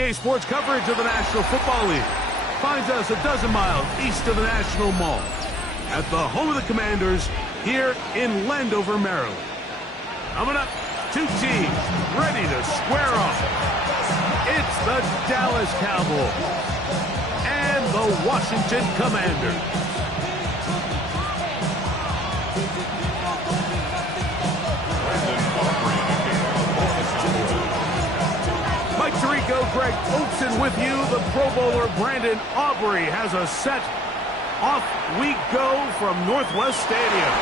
NBA sports coverage of the National Football League finds us a dozen miles east of the National Mall at the home of the Commanders here in Landover, Maryland. Coming up, two teams ready to square off. It's the Dallas Cowboys and the Washington Commanders. Mike Tirico, Greg Olsen with you. The Pro Bowler Brandon Aubrey has a set. Off we go from Northwest Stadium.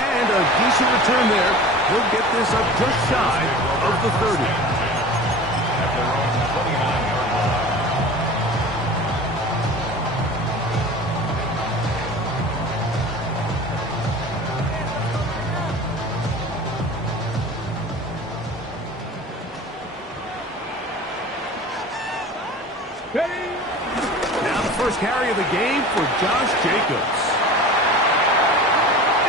And a decent return there. He'll get this up just shy of the 30. Now the first carry of the game for Josh Jacobs.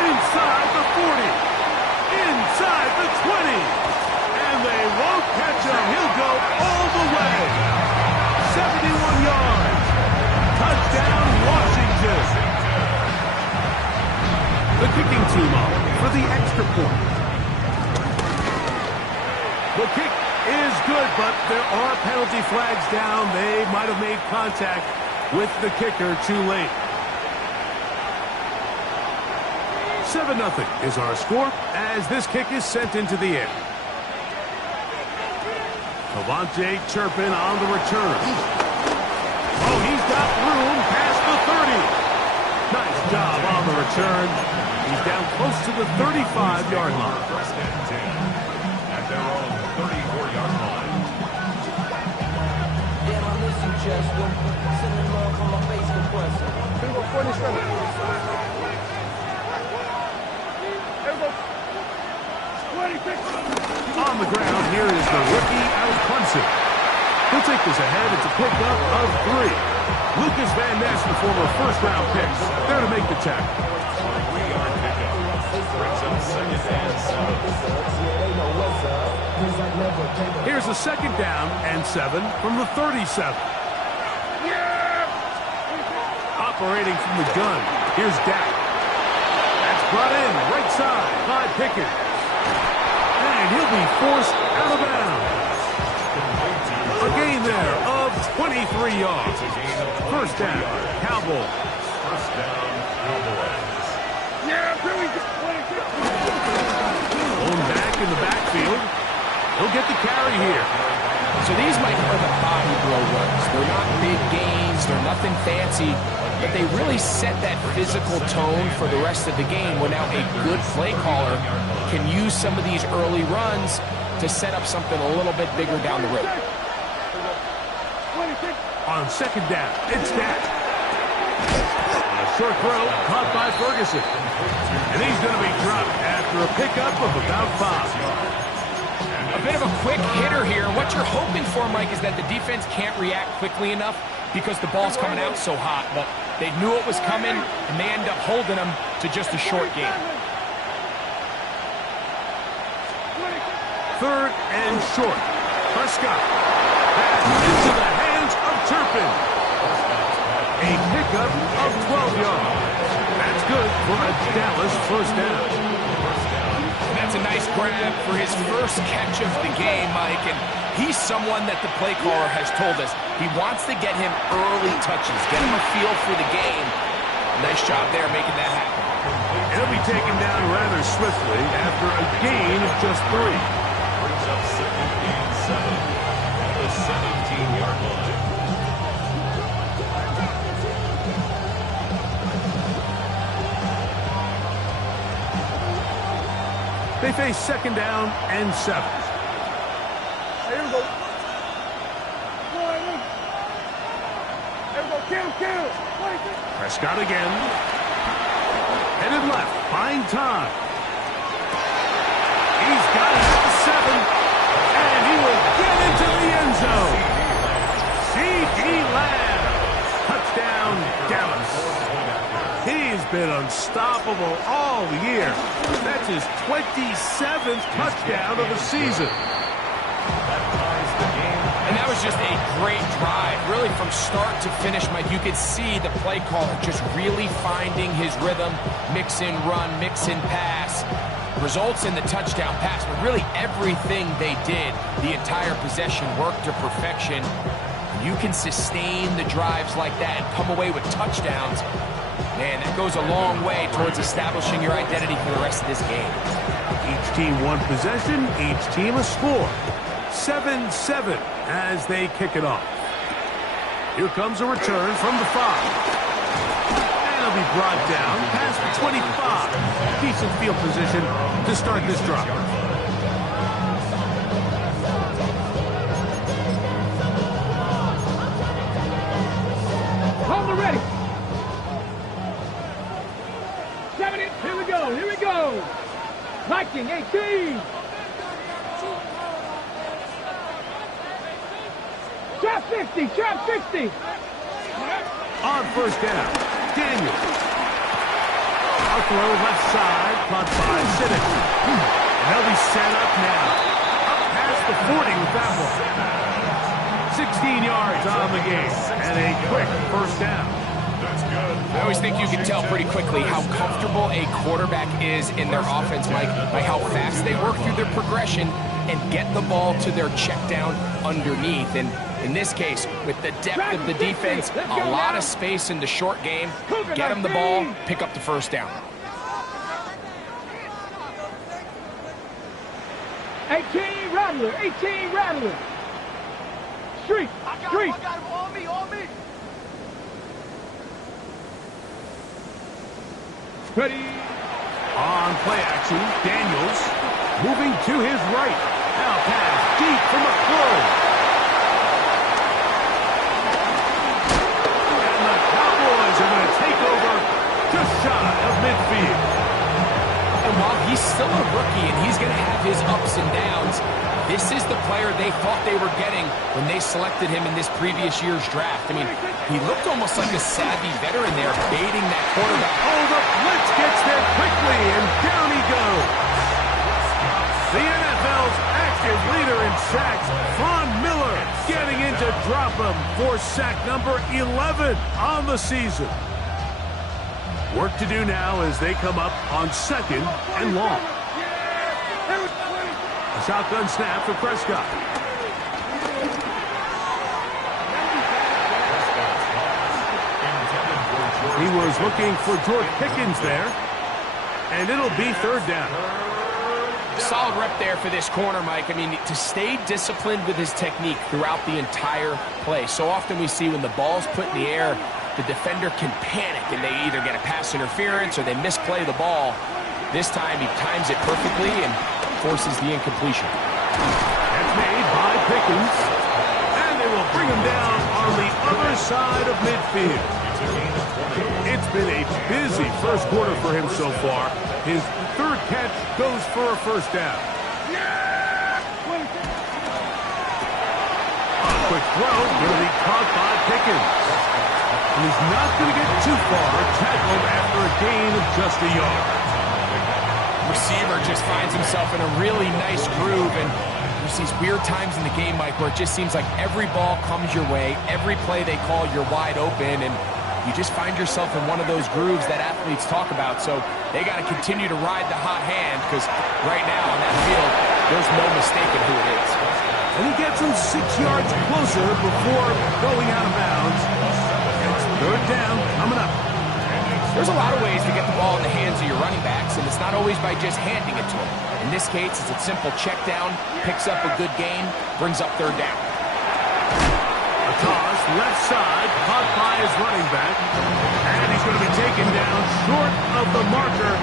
Inside the 40. Inside the 20. And they won't catch him. He'll go all the way. 71 yards. Touchdown, Washington. The kicking team up for the extra point. The kick is good, but there are penalty flags down. They might have made contact with the kicker too late. 7-0 is our score as this kick is sent into the air. Devontae Turpin on the return. Oh, he's got room past the 30. Nice job on the return. He's down close to the 35-yard line. At their own 34-yard line. Damn, I miss you, Chester. Sending love from my face compressor. On the ground, here is the rookie out of Clemson. He'll take this ahead. It's a pickup of 3. Lucas Van Ness, the former first-round picks, there to make the tackle. Here's a second down and 7 from the 37. Operating from the gun, here's Dak. That's brought in right side by Pickens. And he'll be forced out of bounds. A gain there of 23 yards. First down, Cowboys. First down, Cowboys. Going back in the backfield. He'll get the carry here. So these, Mike, are the body blow runs. They're not big gains. They're nothing fancy. But they really set that physical tone for the rest of the game where now a good play caller can use some of these early runs to set up something a little bit bigger down the road. On second down, it's Dak. A short throw caught by Ferguson. And he's going to be dropped after a pickup of about 5. A bit of a quick hitter here. What you're hoping for, Mike, is that the defense can't react quickly enough because the ball's coming out so hot. But they knew it was coming, and they end up holding them to just a short game. Third and short. Prescott. Pass into the hands of Turpin. A pickup of 12 yards. That's good for a Dallas first down. That's a nice grab for his first catch of the game, Mike. And he's someone that the play caller has told us he wants to get him early touches, get him a feel for the game. Nice job there making that happen. He'll be taken down rather swiftly after a gain of just 3. Brings up second and 7 at the 17-yard line. They face second down and 7. Here we go. Here we go. Kill. Prescott again. Headed left. Fine time. He's got it at the 7. And he will get into the end zone. C.D. Lamb. Touchdown, Dallas. He's been unstoppable all year. That's his 27th touchdown of the season. That ties the game. And that was just a great drive, really from start to finish, Mike. You could see the play caller just really finding his rhythm, mix in run, mix in pass. Results in the touchdown pass, but really everything they did, the entire possession worked to perfection. You can sustain the drives like that and come away with touchdowns. Man, that goes a long way towards establishing your identity for the rest of this game. Each team one possession, each team a score. 7-7 as they kick it off. Here comes a return from the 5. And it'll be brought down past the 25. Decent field position to start this drive. Hold it ready. 70. Here we go. Here we go. Viking 18. Trap 50. Trap 50. On first down, Daniel. A throw left side, caught by Siddick. And they'll be set up now. Up past the 40 with that one. 16 yards on the game. And a quick first down. I always think you can tell pretty quickly how comfortable a quarterback is in their offense, Mike, by how fast they work through their progression and get the ball to their check down underneath. And in this case, with the depth of the defense, a lot of space in the short game, get them the ball, pick up the first down. 18 Rattler. 18 Rattler. Street. Street. I got him. On me. On me. Ready. On play action, Daniels moving to his right. Now pass deep from McClure. And the Cowboys are going to take over just shy of midfield. And while he's still a rookie and he's going to have his ups and downs, this is the player they thought they were getting when they selected him in this previous year's draft. I mean, he looked almost like a savvy veteran there, baiting that quarterback. Oh, the blitz gets there quickly, and down he goes. The NFL's active leader in sacks, Von Miller, getting in to drop him for sack number 11 on the season. Work to do now as they come up on second and long. A shotgun snap for Prescott. He was looking for George Pickens there, and it'll be third down. Solid rep there for this corner, Mike. I mean, to stay disciplined with his technique throughout the entire play. So often we see when the ball's put in the air, the defender can panic, and they either get a pass interference or they misplay the ball. This time he times it perfectly and forces the incompletion. That's made by Pickens, and they will bring him down on the other side of midfield. It's been a busy first quarter for him so far. His third catch goes for a first down. A quick throw will be caught by Pickens. He's not going to get too far, tackled after a gain of just a yard. Receiver just finds himself in a really nice groove, and there's these weird times in the game, Mike, where it just seems like every ball comes your way, every play they call, you're wide open, and you just find yourself in one of those grooves that athletes talk about. So they got to continue to ride the hot hand, because right now on that field, there's no mistaking who it is. And he gets him 6 yards closer before going out of bounds. It's third down coming up. There's a lot of ways to get the ball in the hands of your running backs, and it's not always by just handing it to them. In this case, it's a simple check down, picks up a good gain, brings up third down. A toss, left side, caught by his running back. And he's going to be taken down short of the marker.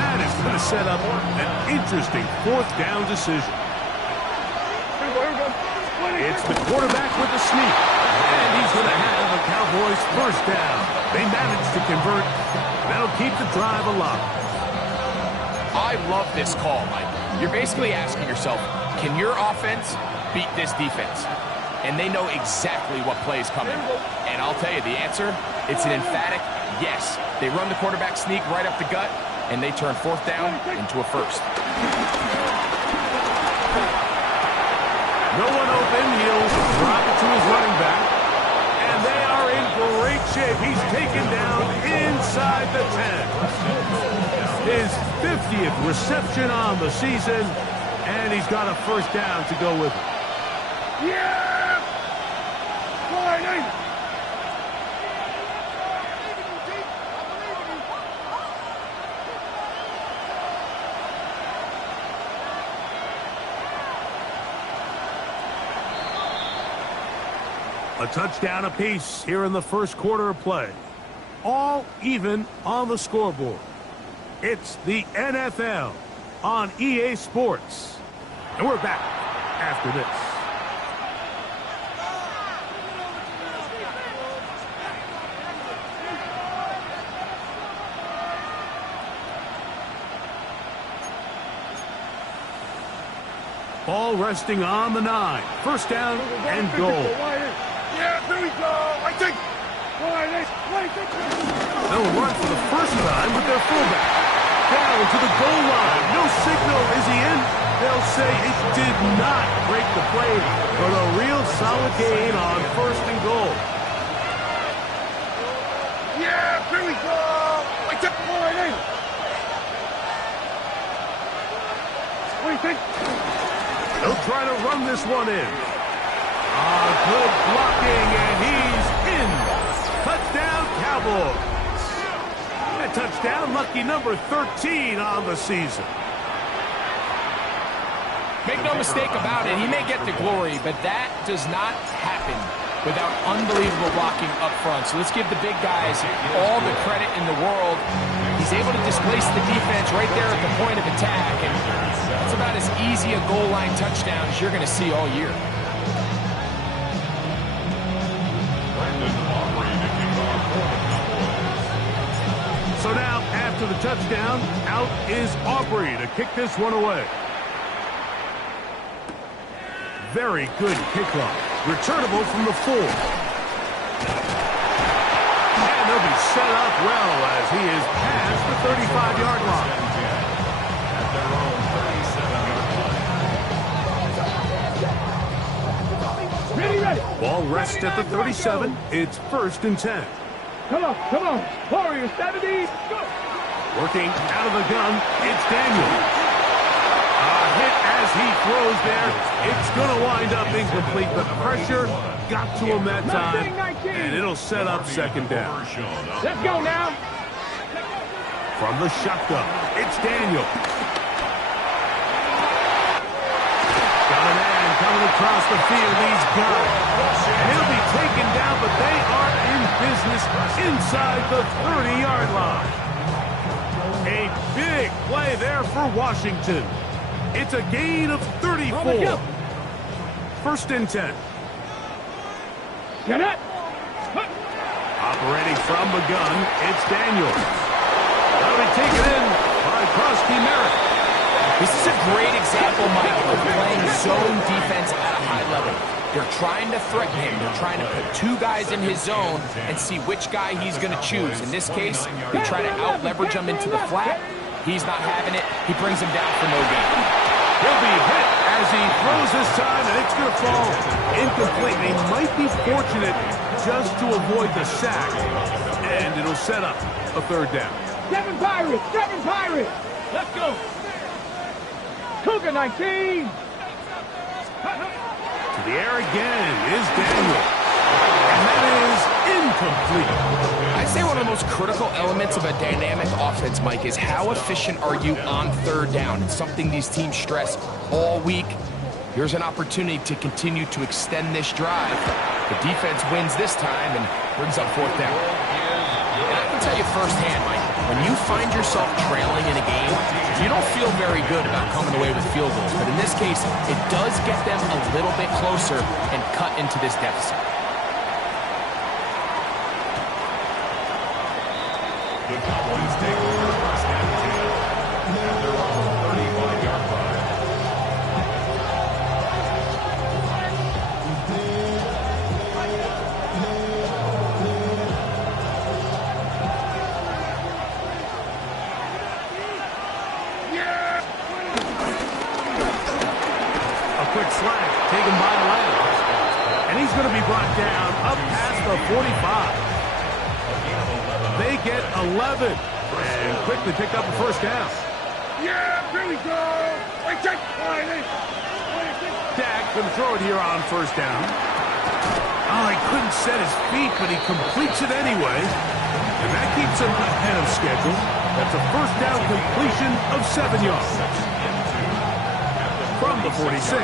That is going to set up an interesting fourth down decision. It's the quarterback with the sneak. And he's going to have a Cowboys first down. They managed to convert. That'll keep the drive alive. I love this call, Mike. You're basically asking yourself, can your offense beat this defense? And they know exactly what play is coming. And I'll tell you the answer, it's an emphatic yes. They run the quarterback sneak right up the gut, and they turn fourth down into a first. No one open. He'll shape. He's taken down inside the 10. His 50th reception on the season, and he's got a first down to go with it. Yeah! Warning! A touchdown apiece here in the first quarter of play. All even on the scoreboard. It's the NFL on EA Sports. And we're back after this. Ball resting on the 9. First down and goal. Yeah, here we go. I think. They'll run for the first time with their fullback. Down to the goal line. No signal. Is he in? They'll say it did not break the play, but a real solid gain on first and goal. Yeah, here we go. I think. What do you think? They'll try to run this one in. Good blocking, and he's in. Touchdown, Cowboys. A touchdown, lucky number 13 on the season. Make no mistake about it, he may get the glory, but that does not happen without unbelievable blocking up front. So let's give the big guys all the credit in the world. He's able to displace the defense right there at the point of attack, and that's about as easy a goal line touchdown as you're going to see all year. So now, after the touchdown, out is Aubrey to kick this one away. Very good kickoff. Returnable from the 4. And they'll be set up well as he is past the 35-yard line. Ready. Ball rests at the 37. It's first and 10. Come on. Warriors, 70. Go. Working out of the gun, it's Daniel. A hit as he throws there. It's going to wind up incomplete, but pressure got to him that time, and it'll set up second down. Let's go now. From the shotgun, it's Daniel. Got a man coming across the field. He's got it. And he'll be taken down, but they are in business inside the 30-yard line. A big play there for Washington. It's a gain of 34. First and 10. Get it. Operating from the gun, it's Daniel. That'll be taken in by Krusty Merritt. This is a great example, Mike, of playing zone defense at a high level. They're trying to threaten him. They're trying to put 2 guys in his zone and see which guy he's going to choose. In this case, they try to out-leverage him into the flat. He's not having it. He brings him down for no gain. He'll be hit as he throws this time, and it's going to fall incomplete. They might be fortunate just to avoid the sack, and it'll set up a third down. 7 Pirates. Let's go. Cougar 19. To the air again is Daniel. And that is incomplete. I'd say one of the most critical elements of a dynamic offense, Mike, is how efficient are you on third down? It's something these teams stress all week. Here's an opportunity to continue to extend this drive. The defense wins this time and brings up fourth down. And I can tell you firsthand, Mike, when you find yourself trailing in a game, you don't feel very good about coming away with field goals. But in this case, it does get them a little bit closer and cut into this deficit. The Cowboys take over first and 10 at their own 35-yard line. A quick slack taken by Lamb. And he's going to be brought down up past the 45. get 11 and quickly pick up a first down. Yeah, here we go. Wait, check. Dak can throw it here on first down. Oh, he couldn't set his feet, but he completes it anyway. And that keeps him ahead of schedule. That's a first down completion of 7 yards. From the 46.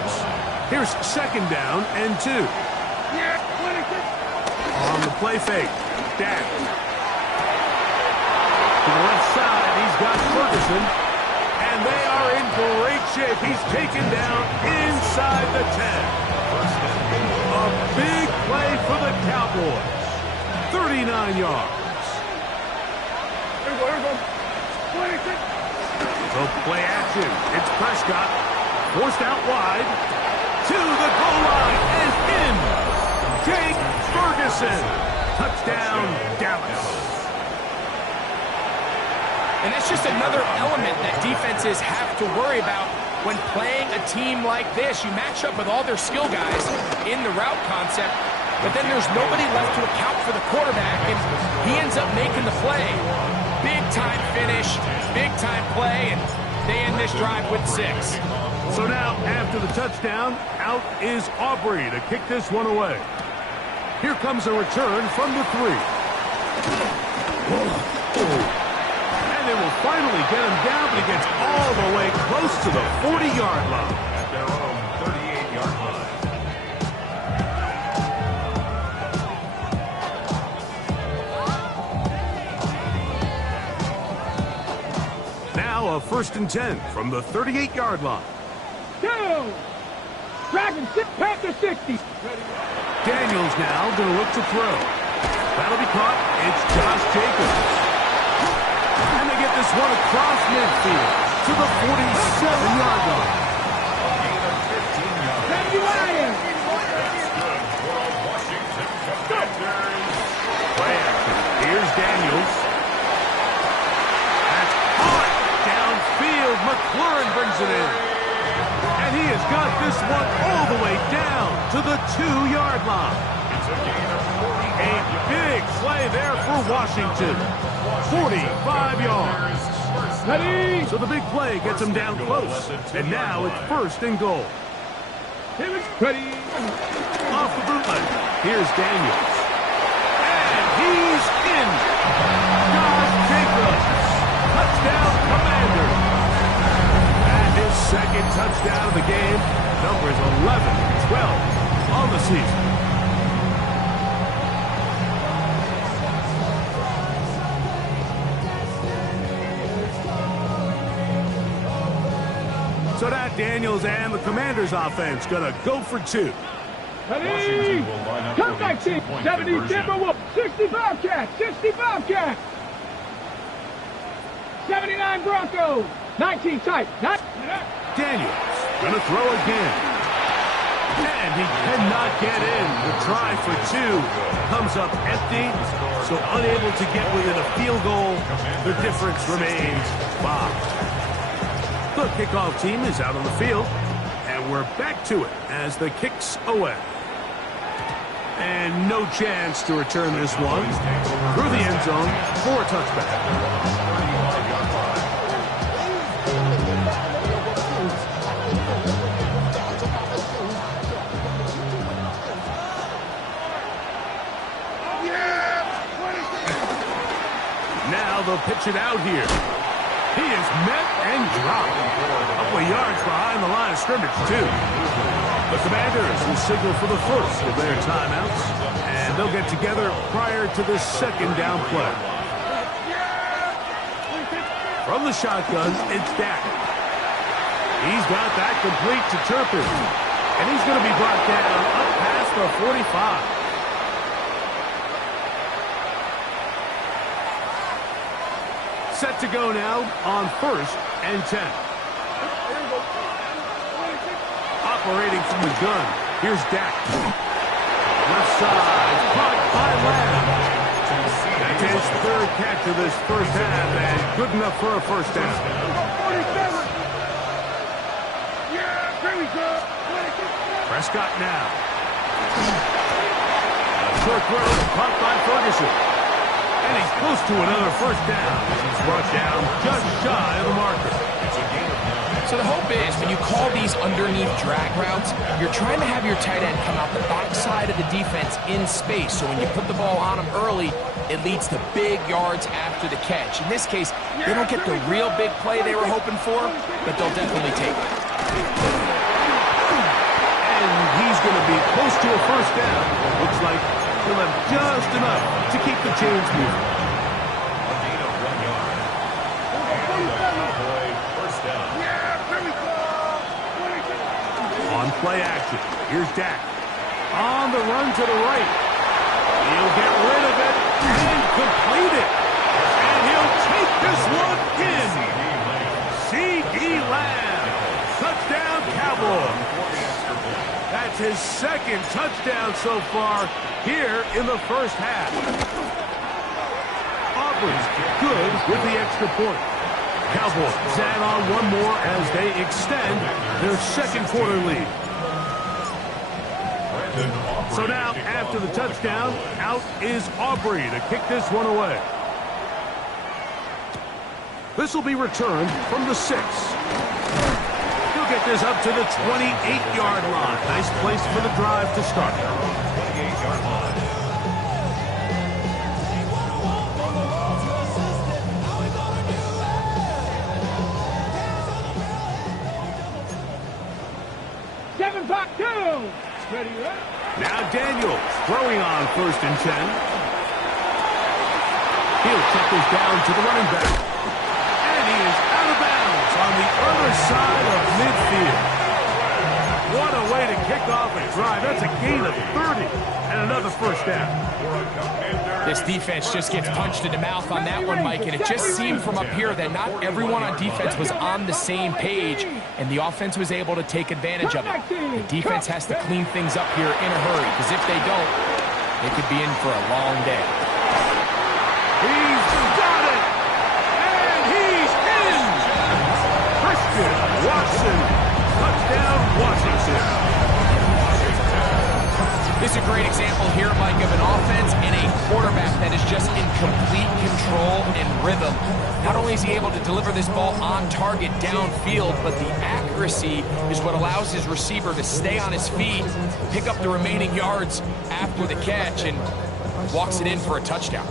Here's second down and 2. Yeah, 26. On the play fake, Dak. To the left side, he's got Ferguson. And they are in great shape. He's taken down inside the 10. A big play for the Cowboys. 39 yards. Here we go. 26. So play action. It's Prescott. Forced out wide. To the goal line and in. Jake Ferguson. Touchdown, Dallas. And that's just another element that defenses have to worry about when playing a team like this. You match up with all their skill guys in the route concept, but then there's nobody left to account for the quarterback, and he ends up making the play. Big-time finish, big-time play, and they end this drive with 6. So now, after the touchdown, out is Aubrey to kick this one away. Here comes a return from the 3. They will finally get him down, but he gets all the way close to the 40-yard line. At their own 38-yard line. Now a 1st and 10 from the 38-yard line. 2. Dragon 6, Panther 60. Daniels now going to look to throw. That'll be caught. It's Josh Jacobs. And they get this one across midfield to the 47-yard line. Gain of 15 yards. Randy Ryan. Washington Commanders. Play action. Here's Daniels. That's caught downfield. McLaurin brings it in. And he has got this one all the way down to the 2-yard line. It's a gain of 48 A big play there for Washington. 45 yards. Ready. So the big play gets him down close. And now it's 1st and goal. Here it's ready. Off the bootleg. Here's Daniels. And he's in. Josh Jacobs. Touchdown, Commanders. And his second touchdown of the game. Numbers 11, 12 on the season. So that Daniels and the Commanders offense gonna go for 2. Ready. Come back, team. 70 Timberwolves. 60 Bobcats. 60 Bobcats. 79 Broncos. 19 Titans. Daniels gonna throw again. And he cannot get in. The try for 2 comes up empty, so unable to get within a field goal. The difference remains 5. The kickoff team is out on the field, and we're back to it as the kick's away. And no chance to return this one through the end zone for a touchback. Now they'll pitch it out here. He is met and dropped. A couple of yards behind the line of scrimmage, too. The Commanders will signal for the first of their timeouts, and they'll get together prior to the second down play. From the shotgun, it's Dak. He's got that complete to Turpin, and he's going to be brought down up past the 45. Set to go now on 1st and 10. Operating from the gun. Here's Dak. Left side. Caught by Lamb. That's his 3rd catch of this first half, and good enough for a first down. Prescott now. A short throw caught by Ferguson. And he's close to another first down. He's brought down just shy of the marker. So the hope is when you call these underneath drag routes, you're trying to have your tight end come out the backside of the defense in space. So when you put the ball on him early, it leads to big yards after the catch. In this case, they don't get the real big play they were hoping for, but they'll definitely take it. And he's going to be close to a first down. Looks like he'll have just enough to keep the chains moving. On play action, here's Dak. On the run to the right. He'll get rid of it and complete it. And he'll take this one in. C.D. Lamb. Touchdown, Cowboys. That's his second touchdown so far here in the first half. Auburn's good with the extra point. Cowboys add on one more as they extend their second quarter lead. So now, after the touchdown, out is Aubrey to kick this one away. This will be returned from the 6. He'll get this up to the 28-yard line. Nice place for the drive to start. 28-yard line. Now Daniels throwing on 1st and 10. He'll check this down to the running back. And he is out of bounds on the other side of midfield. What a way to kick off a drive. That's a gain of 30 and another first down. This defense just gets punched in the mouth on that one, Mike, and it just seemed from up here that not everyone on defense was on the same page, and the offense was able to take advantage of it. The defense has to clean things up here in a hurry, because if they don't, they could be in for a long day. He's got it! And he's in! Christian Watson. Touchdown, Washington. This is a great example here, Mike, of an offense and a quarterback that is just in complete control and rhythm. Not only is he able to deliver this ball on target downfield, but the accuracy is what allows his receiver to stay on his feet, pick up the remaining yards after the catch, and walks it in for a touchdown.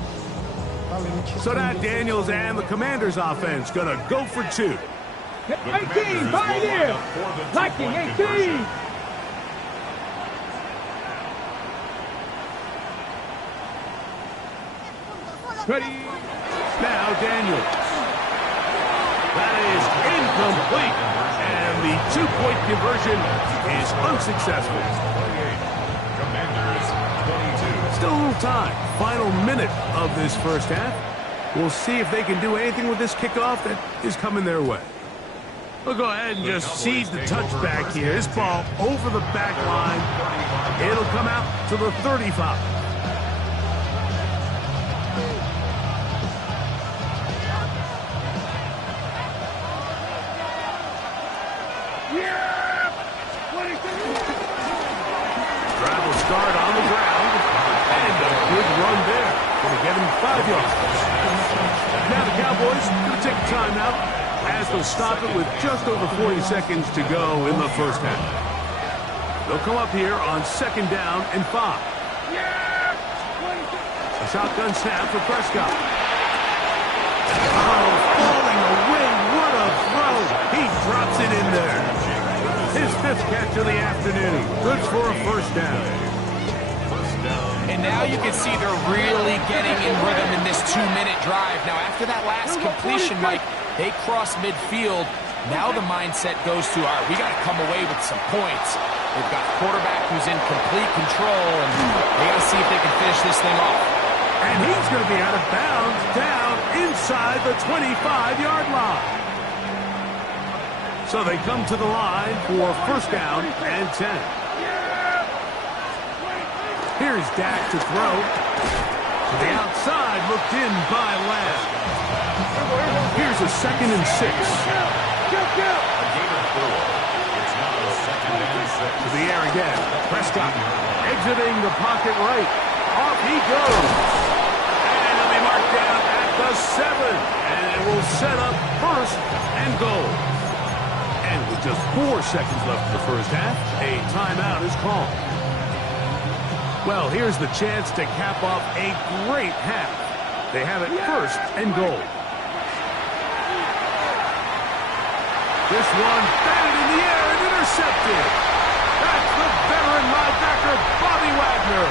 So now Daniels and the Commanders offense gonna go for 2. 18, buy it in. Liking 18. Ready? Now Daniels. That is incomplete. And the 2-point conversion is unsuccessful. Commanders 22. Still a little time. Final minute of this first half. We'll see if they can do anything with this kickoff that is coming their way. We'll go ahead and just seize the touchback here. This ball over the back line. It'll come out to the 35. Drive will start on the ground. And a good run there. Going to get him 5 yards. Now the Cowboys going to take a timeout as they'll stop it with just over 40 seconds to go in the first half. They'll come up here on 2nd down and 5. A shotgun snap for Prescott. Oh, falling away. What a throw. He drops it in there. His 5th catch of the afternoon. Good for a first down. And now you can see they're really getting in rhythm in this 2-minute drive. Now, after that last completion, Mike, they cross midfield. Now the mindset goes to, all right, we got to come away with some points. They've got a quarterback who's in complete control, and they got to see if they can finish this thing off. And he's going to be out of bounds down inside the 25-yard line. So they come to the line for 1st down and 10. Here's Dak to throw. To the outside, looked in by Lamb. Here's a 2nd and 6. To the air again. Prescott exiting the pocket right. Off he goes. And he'll be marked down and goal. And with just 4 seconds left in the first half, a timeout is called. Well, here's the chance to cap off a great half. They have it first and goal. This one batted in the air and intercepted. That's the veteran linebacker, Bobby Wagner.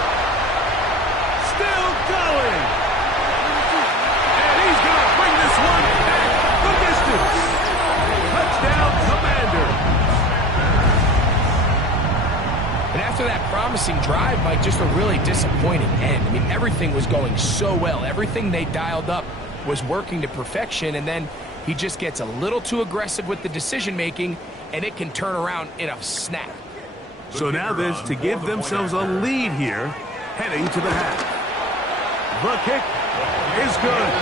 Still going. And he's going to bring this one back the distance. Touchdown, Commanders. And after that promising drive, Mike, just a really disappointing end. I mean, everything was going so well. Everything they dialed up was working to perfection, and then he just gets a little too aggressive with the decision-making, and it can turn around in a snap. So now this to give themselves a lead here, heading to the half. The kick is good.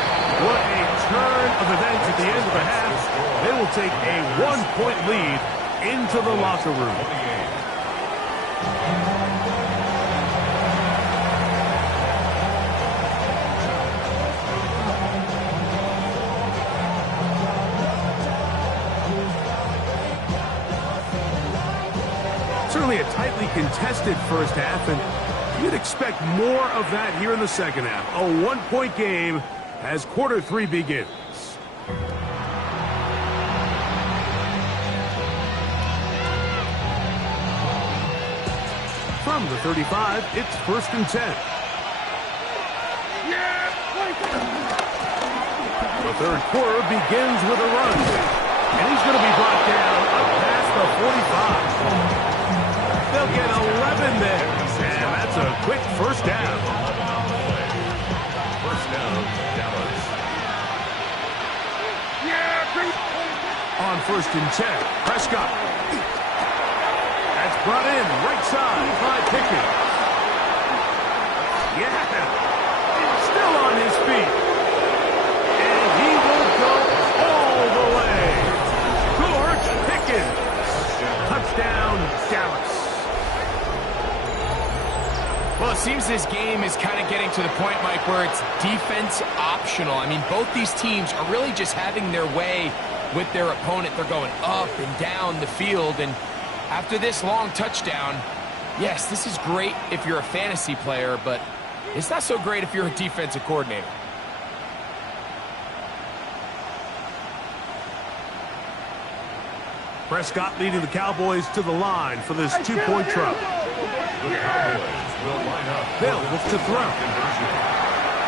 What a turn of events at the end of the half. They will take a 1-point lead into the locker room. Certainly a tightly contested first half, and you'd expect more of that here in the second half. A 1-point game as quarter 3 begins. From the 35, it's 1st and 10. The third quarter begins with a run, and he's going to be brought down up past the 45. They'll get 11 there, and that's a quick first down. First down, Dallas. On 1st and 10, Prescott. That's brought in right side by Pickett. Yeah, still on his feet. And he will go all the way. George Pickens. Touchdown, Dallas. Well, it seems this game is kind of getting to the point, Mike, where it's defense optional. I mean, both these teams are really just having their way with their opponent. They're going up and down the field, and after this long touchdown, yes, this is great if you're a fantasy player, but it's not so great if you're a defensive coordinator. Prescott leading the Cowboys to the line for this 2-point try. The Cowboys will line up. They'll look to throw.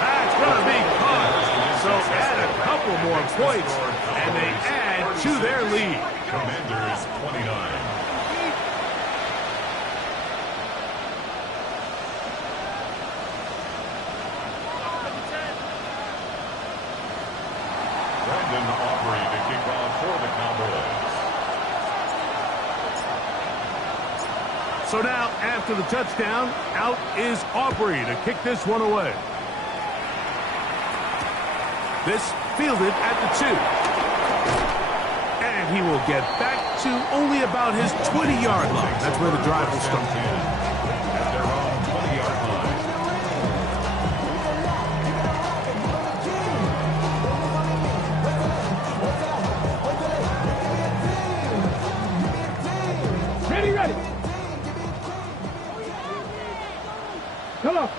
That's going to be caught. So add a couple more points, and they add to their lead. Commanders 29. Brandon Aubrey to kick off for the Cowboys. So now, after the touchdown, out is Aubrey to kick this one away. This fielded at the 2. And he will get back to only about his 20-yard line. That's where the drive will start. At their own 20-yard line. Ready.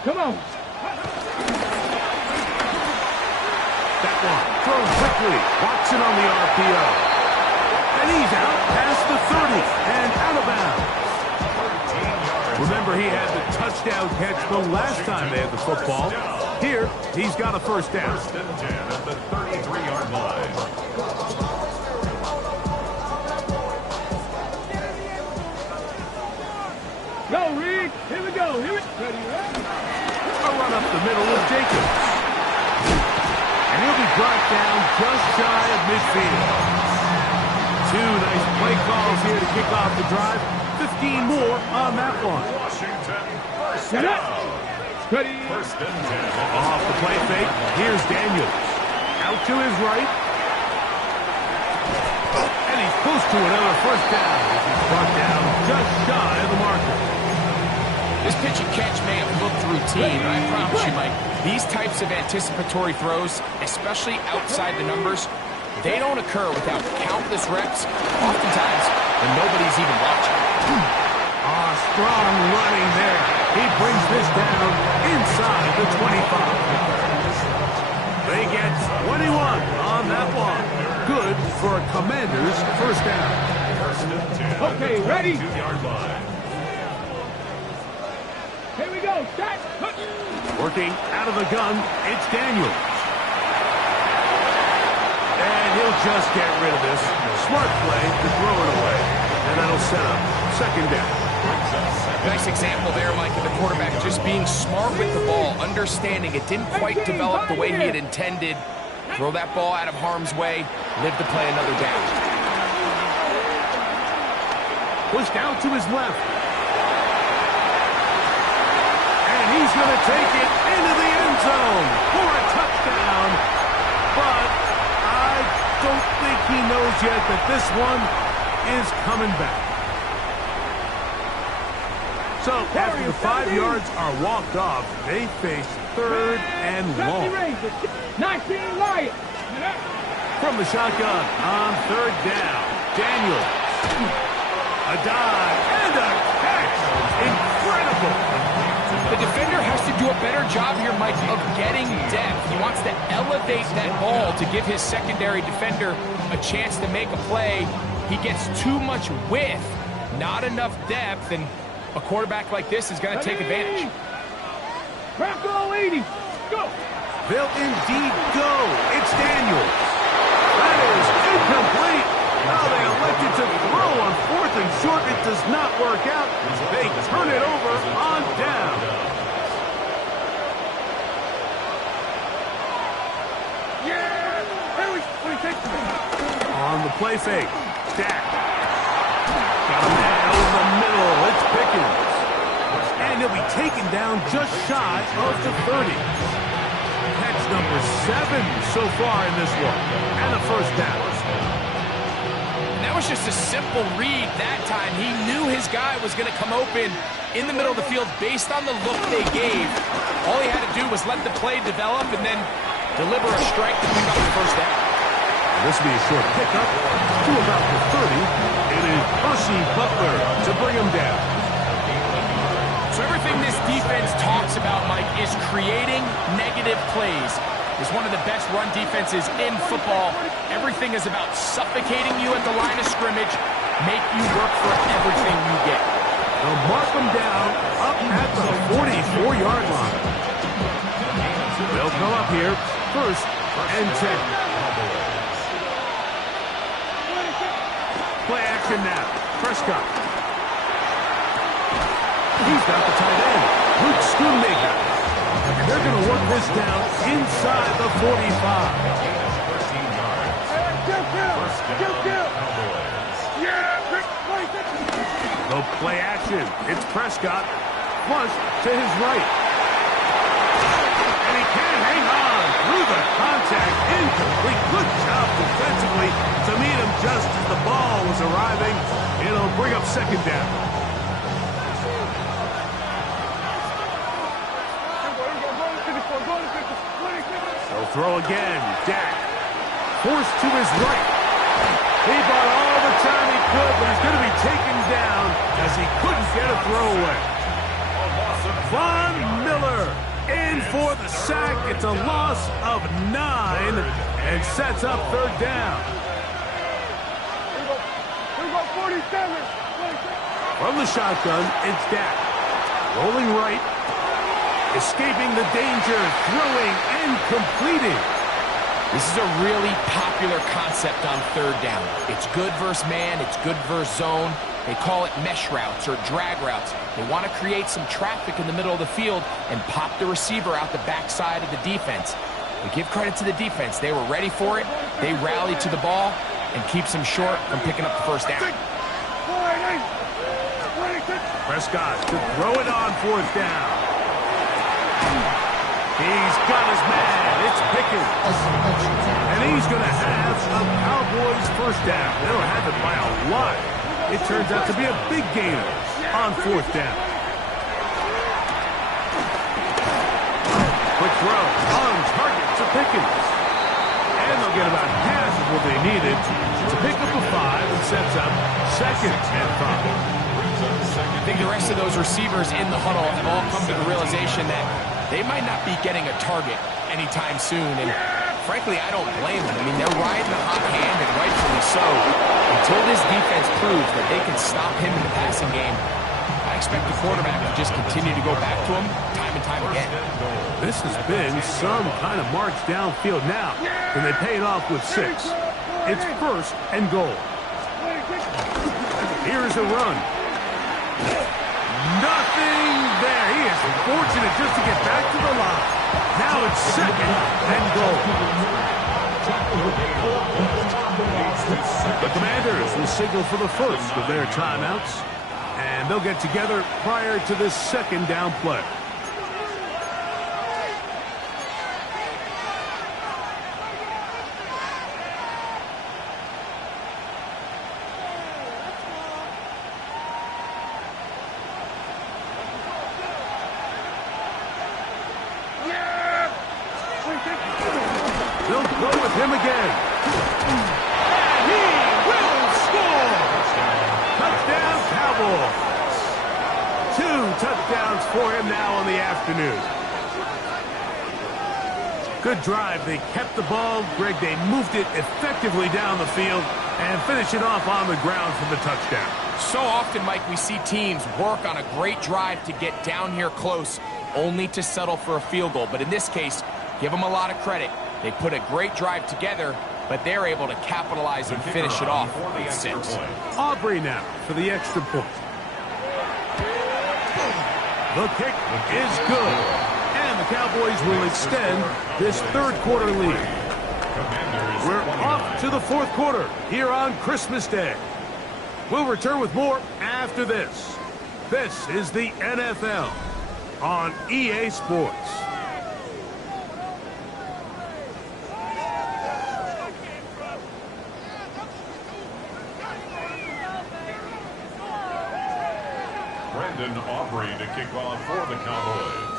Come on. That one thrown quickly. Watson on the RPO. And he's out past the 30 and out of bounds. Remember, he had the touchdown catch the last time they had the football. Here, he's got a first down. 1st and 10 at the 33-yard line. Go, Reed. Here we go. Ready, A run up the middle of Jacobs. And he'll be brought down just shy of midfield. 2 nice play calls here to kick off the drive. 15 more on that one. Washington, first Set up. down. Ready. 1st and 10. Off the play fake, here's Daniels. Out to his right. And he's close to another first down. He's brought down just shy of the marker. This pitch and catch may have looked routine, but I promise you, Mike, these types of anticipatory throws, especially outside the numbers, they don't occur without countless reps, oftentimes when nobody's even watching. Strong running there. He brings this down inside the 25. They get 21 on that one. Good for a Commanders first down. Okay, ready? 2-yard line. Here we go. Set. Working out of the gun, it's Daniels. And he'll just get rid of this. Smart play to throw it away. And that'll set up second down. Nice example there, Mike, of the quarterback just being smart with the ball, understanding it didn't quite develop the way he had intended. Throw that ball out of harm's way, live to play another down. Pushed out to his left. And he's going to take it into the end zone for a touchdown. But I don't think he knows yet that this one is coming back. So after the 5 yards are walked off, they face third and long. 19 Lions. From the shotgun on third down, Daniels. A dive and a catch. Incredible. The defender has to do a better job here, Mike, of getting depth. He wants to elevate that ball to give his secondary defender a chance to make a play. He gets too much width, not enough depth, and a quarterback like this is going to take advantage. Bronco 80. Go. They'll indeed go. It's Daniels. That is incomplete. Now they elected to throw on fourth and short. It does not work out. They turn it over on down. On the play fake. Dak. Got a man over the middle. It's Pickens. And he'll be taken down just shy of the 30. Catch number 7 so far in this one. And a first down. That was just a simple read that time. He knew his guy was going to come open in the middle of the field based on the look they gave. All he had to do was let the play develop and then deliver a strike to pick up the first down. This will be a short pickup to about the 30. It is Percy Butler to bring him down. So everything this defense talks about, Mike, is creating negative plays. It's one of the best run defenses in football. Everything is about suffocating you at the line of scrimmage, make you work for everything you get. They'll mark them down up at the 44-yard line. They'll come up here first and 10. Play action now. Prescott. He's got the tight end, Luke Schoonmaker. And they're going to work this down inside the 45. 13 yards. The play action. It's Prescott. Flush to his right. And he can't hang on through the contact. Incomplete. Good job defensively to meet him just as the ball was arriving. It'll bring up second down. They'll throw again. Dak. Forced to his right. He bought all the time he could, but he's going to be taken down as he couldn't get a throwaway. Von Miller in for the sack. It's a loss of 9 and sets up third down. From the shotgun, it's Dak. Rolling right. Escaping the danger, throwing and completing. This is a really popular concept on third down. It's good versus man, it's good versus zone. They call it mesh routes or drag routes. They want to create some traffic in the middle of the field and pop the receiver out the backside of the defense. We give credit to the defense. They were ready for it. They rallied to the ball and keeps them short from picking up the first down. Prescott to throw it on fourth down. He's got his man. It's Pickens. And he's going to have a Cowboys first down. They'll have it by a lot. It turns out to be a big gainer on fourth down. Quick throw on target to Pickens. And they'll get about half of what they needed to pick up a 5 and sets up 2nd and 5. I think the rest of those receivers in the huddle have all come to the realization that they might not be getting a target anytime soon. And frankly, I don't blame them. I mean, they're riding a hot hand, and rightfully so. Until this defense proves that they can stop him in the passing game, I expect the quarterback to just continue to go back to him time and time again. This has been some kind of march downfield now, and they pay it off with 6. It's 1st and goal. Here's a run. Nothing there. He is fortunate just to get back to the line. Now it's 2nd and goal. The Commanders will signal for the first of their timeouts, and they'll get together prior to this 2nd down play. They'll go with him again. And he will score! Touchdown, Cowboys. 2 touchdowns for him now on the afternoon. Good drive. They kept the ball. Greg, they moved it effectively down the field and finish it off on the ground for the touchdown. So often, Mike, we see teams work on a great drive to get down here close, only to settle for a field goal. But in this case, give them a lot of credit. They put a great drive together, but they're able to capitalize and finish it off with 6. Aubrey now for the extra point. The kick is good, and the Cowboys will extend this 3rd quarter lead. We're off to the 4th quarter here on Christmas Day. We'll return with more after this. This is the NFL on EA Sports. Brandon Aubrey to kick off for the Cowboys.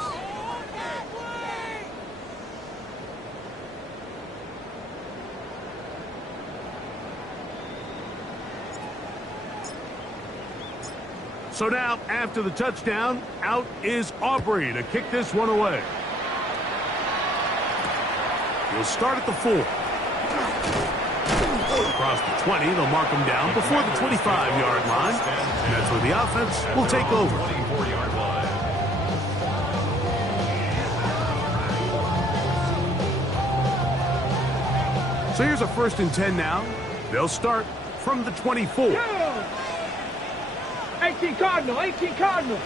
So now, after the touchdown, out is Aubrey to kick this one away. He'll start at the 4. Across the 20, they'll mark him down before the 25-yard line. And that's where the offense will take over. 24-yard line. So here's a 1st and 10 now. They'll start from the 24. 18 Cardinal, 18 Cardinal.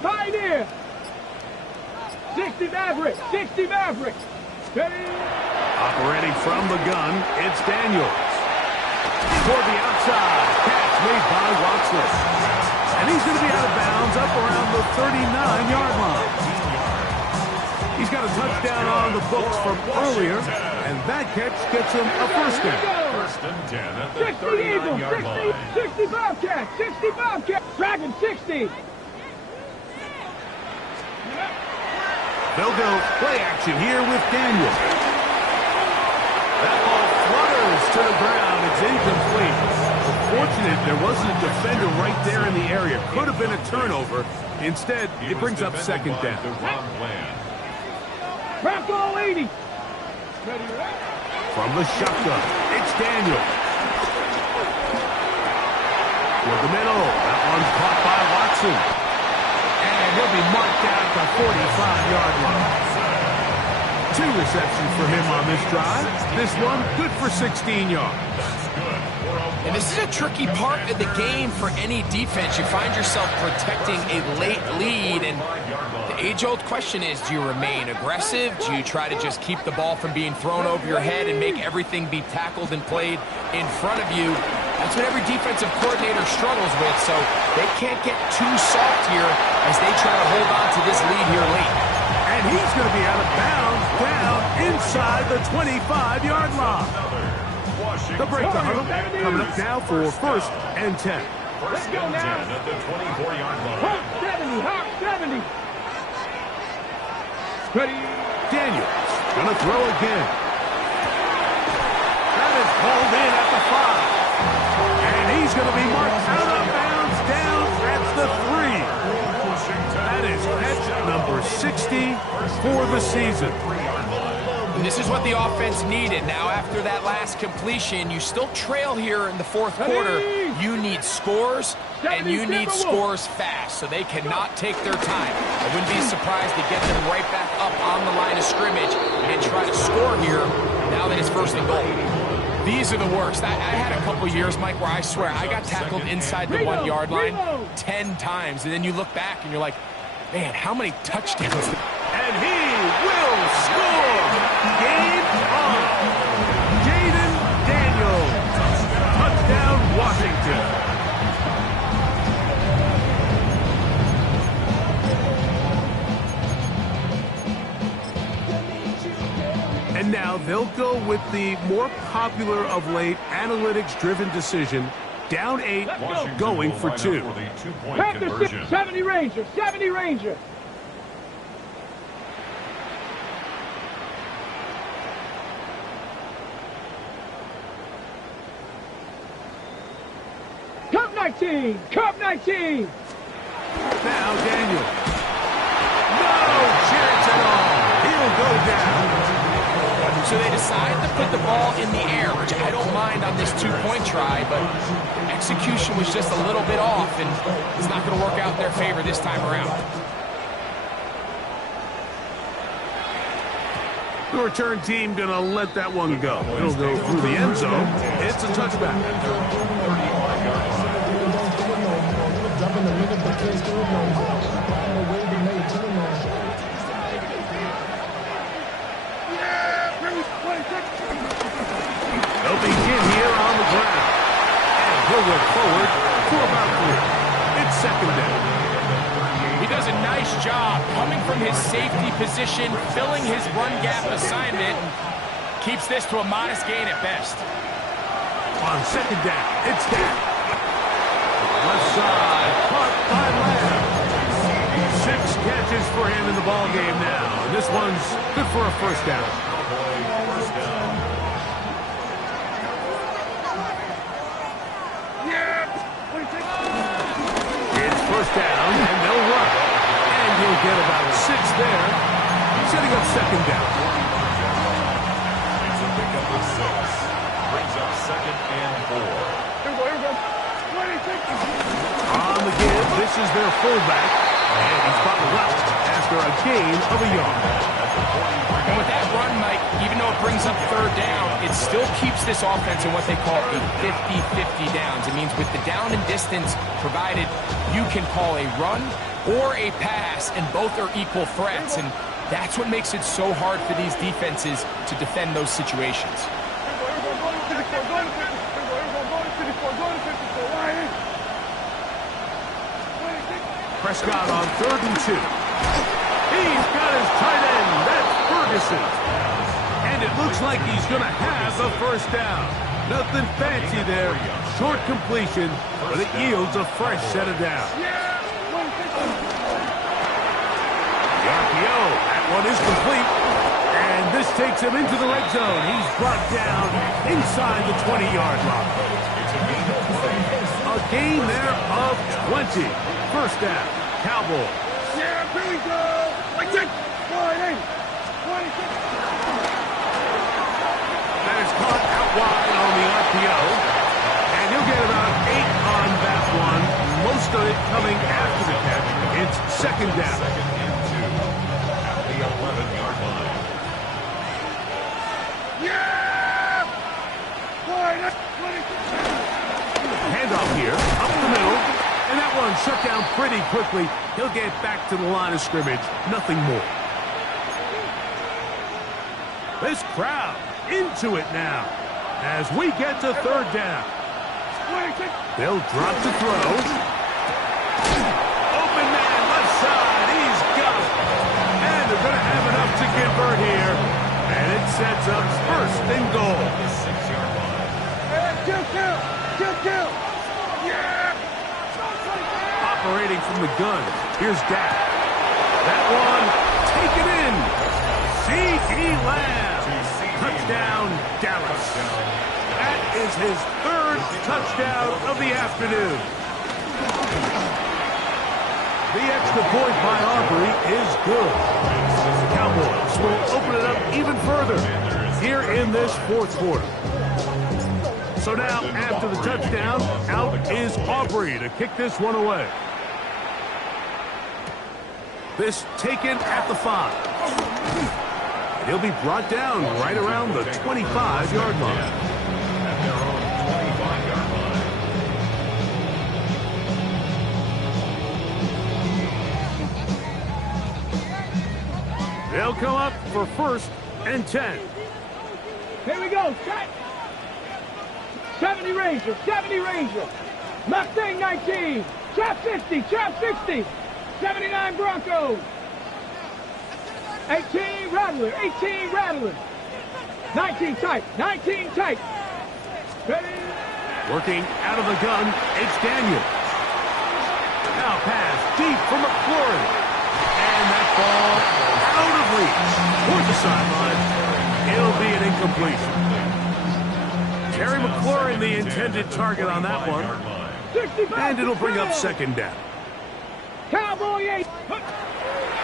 Pioneer. 60 Maverick. 60 Maverick. Steady. Operating from the gun, it's Daniels. Toward the outside. Catch made by Watson. And he's going to be out of bounds up around the 39-yard line. He's got a touchdown on the books from earlier, and that catch gets him a 1st down. 1st and 10 at the 60 Eagle. 39-yard line. 60 Bobcat. 60 Bobcat. Dragon 60. They'll go play action here with Daniel. That ball flutters to the ground. It's incomplete. Fortunate there wasn't a defender right there in the area. Could have been a turnover. Instead, it brings up 2nd down. Bronco 80. From the shotgun, it's Daniel. Toward the middle. That one's caught by Watson. And he'll be marked down at the 45-yard line. 2 receptions for him on this drive. This one good for 16 yards. And this is a tricky part of the game for any defense. You find yourself protecting a late lead, and the age-old question is, do you remain aggressive? Do you try to just keep the ball from being thrown over your head and make everything be tackled and played in front of you? That's what every defensive coordinator struggles with, so they can't get too soft here as they try to hold on to this lead here late. And he's going to be out of bounds down inside the 25-yard line. The break the huddle. Coming up now for first and 10. Let's go now. At the 24-yard line. Hawk 70, Hawk 70. Ready. Daniels gonna throw again. That is hauled in at the 5. And he's gonna be marked out of bounds down at the 3. That is catch number 60 for the season. And this is what the offense needed. Now, after that last completion, you still trail here in the fourth quarter. You need scores, and you need scores fast, so they cannot take their time. I wouldn't be surprised to get them right back up on the line of scrimmage and try to score here now that it's first and goal. These are the worst. I had a couple years, Mike, where I swear I got tackled inside the 1-yard line 10 times, and then you look back and you're like, man, how many touchdowns? And he will score! Game on! Jaden Daniels. Touchdown, Washington. And now they'll go with the more popular of late analytics-driven decision. Down 8, going for 2. Panthers 70 Ranger, 70 Ranger. Cup 19, Cup 19. Now Daniel. No chance at all. He'll go down. So they decide to put the ball in the air, which I don't mind on this 2-point try, but execution was just a little bit off, and it's not going to work out in their favor this time around. The return team going to let that one go. It'll go through the end zone. It's a touchback. They'll begin here on the ground. And he'll work forward for about 3. It's second down. He does a nice job coming from his safety position, filling his run gap assignment, and keeps this to a modest gain at best. On second down, it's down. Left side, caught by Lamb. 6 catches for him in the ball game now. And this one's good for a first down. It's first down, and they'll run. And he'll get about 6 there, setting up second down. It's a pickup of 6. Brings up second and 4. Here we go. 26. On the give, this is their fullback. And he's bottled up after a gain of a yard. And with that run, Mike, even though it brings up third down, it still keeps this offense in what they call a 50-50 downs. It means with the down and distance provided, you can call a run or a pass, and both are equal threats. And that's what makes it so hard for these defenses to defend those situations. Prescott on 3rd and 2. He's got his tight end. That's Ferguson. And it looks like he's going to have the first down. Nothing fancy there. Short completion, but it yields a fresh set of downs. The RPO. That one is complete. And this takes him into the red zone. He's brought down inside the 20-yard line. A gain there of 20. First down, Cowboys. Yeah, here we go. 26. 26. That is caught out wide on the RPO. And he'll get about 8 on that one. Most of it coming after the catch. It's second down. Second and 2 at the 11-yard line. Yeah! 26. Handoff here, up the middle. And that one shut down pretty quickly. He'll get back to the line of scrimmage. Nothing more. This crowd into it now as we get to third down. They'll drop to throw. Open man, left side. He's got it. And they're going to have enough to convert here. And it sets up first and goal. 6-yard line. Operating from the gun, here's Dak. That one taken in. C.D. Lamb. Touchdown, Dallas. That is his third touchdown of the afternoon. The extra point by Aubrey is good. The Cowboys will open it up even further here in this fourth quarter. So now, after the touchdown, out is Aubrey to kick this one away. This taken at the 5. He'll be brought down right around the 25-yard line. At their own 25-yard line. They'll come up for 1st and 10. Here we go. Set. 70 Ranger. 70 Ranger. Mustang 19. Trap 50. Trap 60. 79 Broncos. 18 Rattler. 18 Rattler. 19 tight. 19 tight. Ready? Working out of the gun, it's Daniel. Now pass deep for McLaurin. And that ball out of reach. Towards the sideline. It'll be an incompletion. Terry McLaurin, the intended target on that one. And it'll bring up 2nd down. Cowboy 8.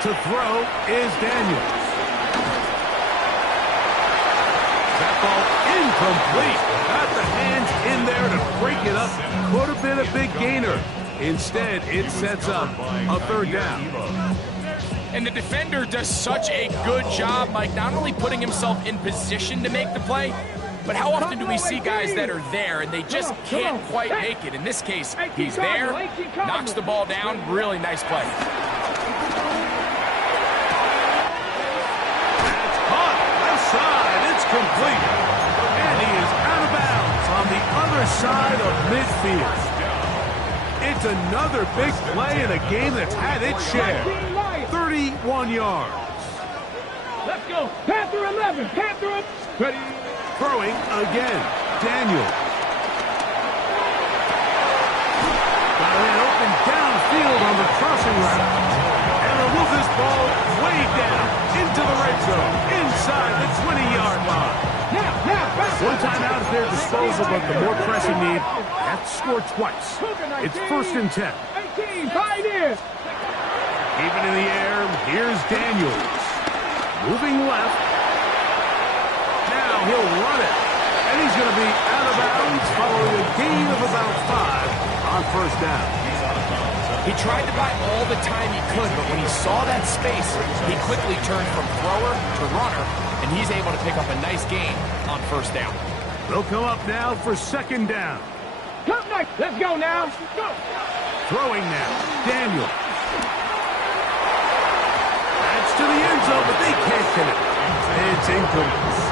To throw is Daniels. That ball incomplete. Got the hands in there to break it up. Could have been a big gainer. Instead, it sets up a 3rd down. And the defender does such a good job, Mike, not only putting himself in position to make the play, but how often do we see guys that are there and they just can't quite make it? In this case, he's there, knocks the ball down. Really nice play. That's caught. Left side. It's complete. And he is out of bounds on the other side of midfield. It's another big play in a game that's had its share. 31 yards. Let's go. Panther 11. Panther 11. Ready. Throwing again. Daniel. Got it open downfield on the crossing route. And will move this ball way down into the red zone. Inside the 20-yard line. One timeout at their disposal, but the more pressing need, have to score twice. It's 1st and 10. 18. Right in. Keeping in the air, here's Daniels. Moving left. Now he'll run it. And he's going to be out of bounds following a gain of about 5 on 1st down. He tried to buy all the time he could, but when he saw that space, he quickly turned from thrower to runner, and he's able to pick up a nice gain on 1st down. They'll come up now for 2nd down. Come next. Let's go now. Go. Throwing now. Daniel. That's to the end zone, but they can't connect. It's incomplete.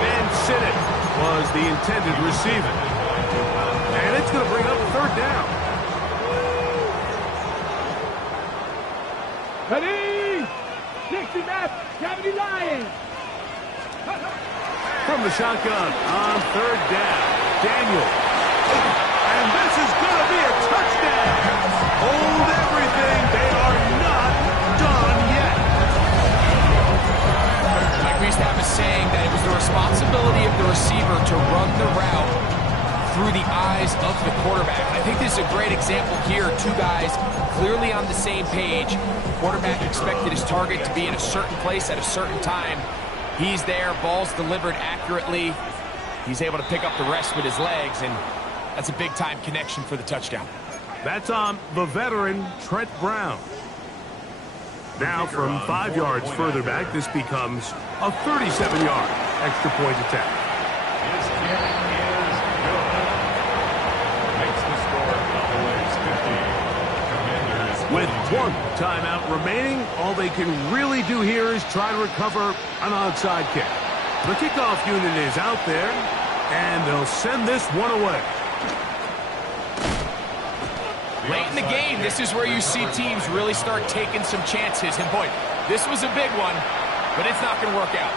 And Sinnott was the intended receiver. And it's going to bring up 3rd down. Ready. 60 Matt. 70 Lions. From the shotgun on 3rd down. Daniel. And this is going to be a touchdown. Hold everything. They are not done yet. Like we used to have a saying that it was the responsibility of the receiver to run the route through the eyes of the quarterback. I think this is a great example here. 2 guys clearly on the same page. Quarterback expected his target to be in a certain place at a certain time. He's there, ball's delivered accurately. He's able to pick up the rest with his legs, and that's a big-time connection for the touchdown. That's on the veteran, Trent Brown. Now from 5 yards further back, this becomes a 37-yard extra point attempt. His kick is good. Makes the score Cowboys 50. Commanders With 1 timeout remaining, all they can really do here is try to recover an onside kick. The kickoff unit is out there, and they'll send this one away. Late in the game, this is where you see teams really start taking some chances. And boy, this was a big one, but it's not going to work out.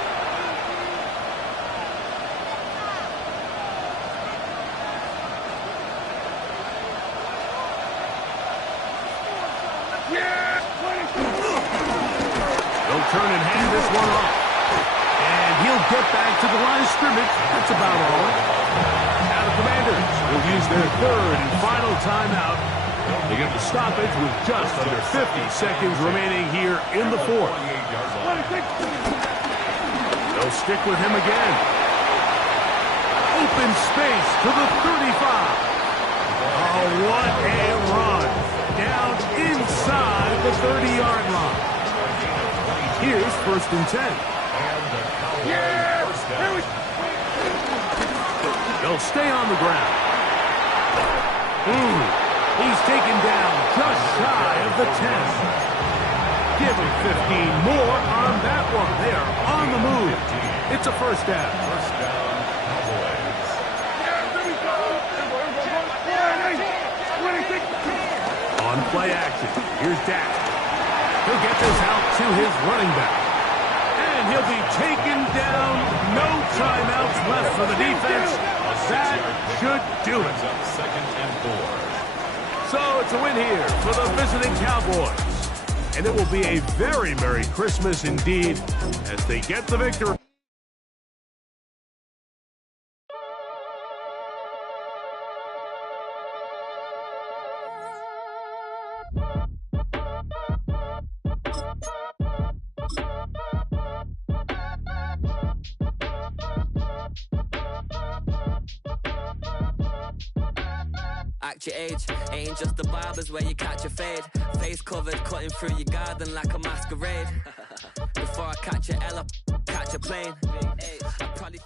turn and hand this one off. And he'll get back to the line of scrimmage. That's about all. Now the Commanders will use their third and final timeout. They get the stoppage with just under 50 seconds remaining here in the fourth. They'll stick with him again. Open space to the 35. Oh, what a run. Down inside the 30-yard line. Here's 1st and 10. They'll stay on the ground. He's taken down just shy of the 10. Give him 15 more on that one. They are on the move. It's a first down. First down, Cowboys. On play action, here's Dak. He'll get this out to his running back. And he'll be taken down. No timeouts left for the defense. That should do it. Second and 4. So it's a win here for the visiting Cowboys. And it will be a very Merry Christmas indeed as they get the victory. Act your age, ain't just the barbers where you catch a fade. Face covered, cutting through your garden like a masquerade. Before I catch a L up, catch a plane. I probably